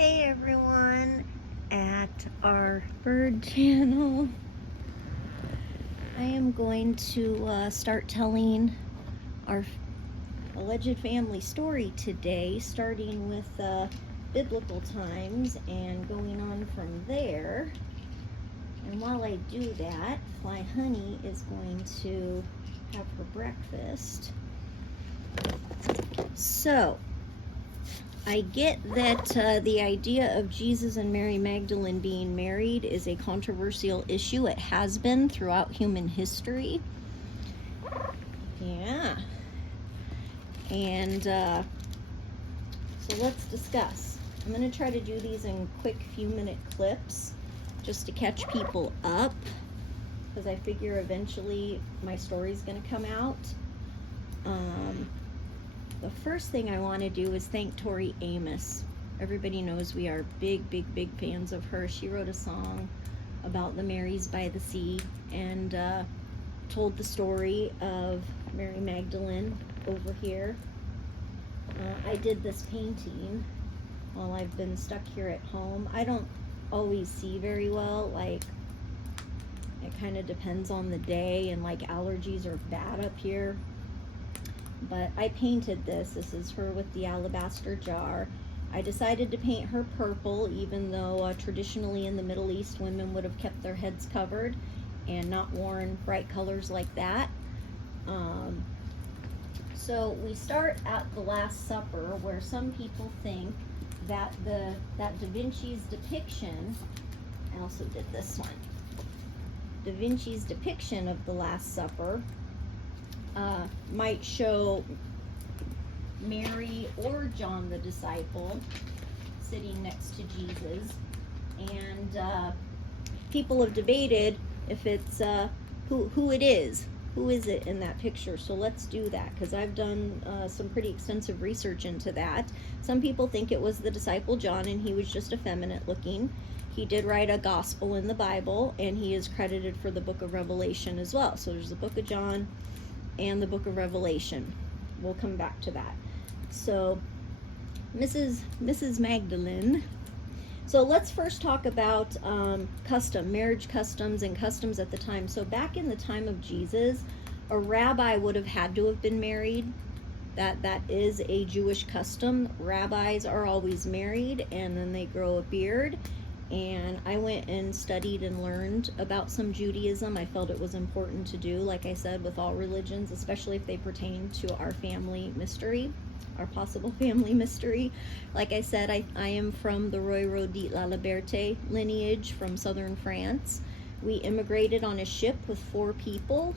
Hey everyone at our bird channel. I am going to start telling our alleged family story today, starting with biblical times and going on from there. And while I do that, Fly Honey is going to have her breakfast. So, I get that the idea of Jesus and Mary Magdalene being married is a controversial issue. It has been throughout human history. Yeah. And so let's discuss. I'm going to try to do these in quick few-minute clips just to catch people up, because I figure eventually my story's going to come out. The first thing I want to do is thank Tori Amos. Everybody knows we are big fans of her. She wrote a song about the Marys by the Sea and told the story of Mary Magdalene over here. I did this painting while I've been stuck here at home. I don't always see very well, like it kind of depends on the day, and like allergies are bad up here. But I painted this. This is her with the alabaster jar. I decided to paint her purple, even though traditionally in the Middle East women would have kept their heads covered and not worn bright colors like that. So we start at the Last Supper, where some people think that Da Vinci's depiction, I also did this one, Da Vinci's depiction of the Last Supper might show Mary or John the disciple sitting next to Jesus, and people have debated if it's who it is. Who is it in that picture? So let's do that, because I've done some pretty extensive research into that. Some people think it was the disciple John, and he was just effeminate looking. He did write a gospel in the Bible, and he is credited for the book of Revelation as well. So there's the book of John and the book of Revelation. We'll come back to that. So Mrs. Magdalene. So let's first talk about marriage customs and customs at the time. So back in the time of Jesus, a rabbi would have had to have been married. That is a Jewish custom. Rabbis are always married, and then they grow a beard. And I went and studied and learned about some Judaism. I felt it was important to do, like I said, with all religions, especially if they pertain to our family mystery, our possible family mystery. Like I said, I am from the Roy-Rodit La Liberté lineage from southern France. We immigrated on a ship with 4 people.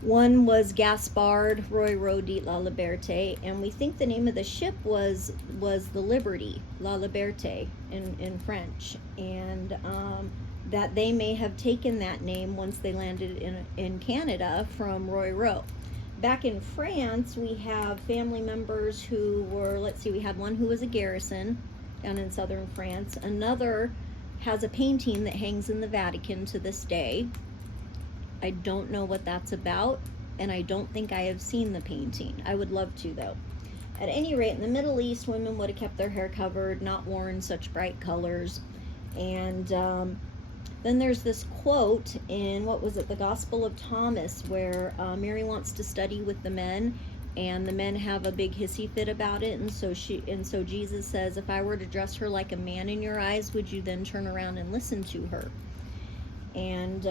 One was Gaspard Roy-Rodit La Liberté, and we think the name of the ship was the Liberty, La Liberté in French, and that they may have taken that name once they landed in Canada from Roy. Back in France, we have family members who were, let's see, we had one who was a garrison down in southern France. Another has a painting that hangs in the Vatican to this day. I don't know what that's about, and I don't think I have seen the painting. I would love to, though. At any rate, in the Middle East, women would have kept their hair covered, not worn such bright colors. And then there's this quote in, what was it, the Gospel of Thomas, where Mary wants to study with the men, and the men have a big hissy fit about it. And so Jesus says, if I were to dress her like a man in your eyes, would you then turn around and listen to her? And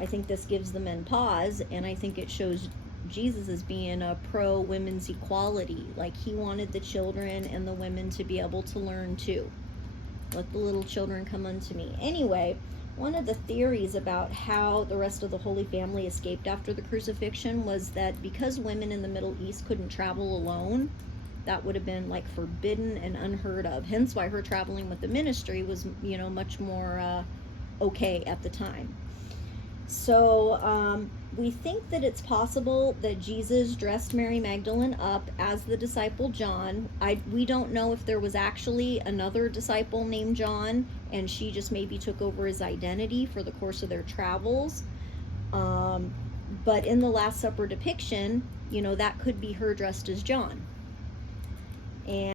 I think this gives the men pause, and I think it shows Jesus as being a pro women's equality. Like, he wanted the children and the women to be able to learn too. Let the little children come unto me. Anyway, one of the theories about how the rest of the Holy Family escaped after the crucifixion was that because women in the Middle East couldn't travel alone, that would have been like forbidden and unheard of. Hence why her traveling with the ministry was, much more okay at the time. So we think that it's possible that Jesus dressed Mary Magdalene up as the disciple John. We don't know if there was actually another disciple named John, and she just maybe took over his identity for the course of their travels. But in the Last Supper depiction, that could be her dressed as John. And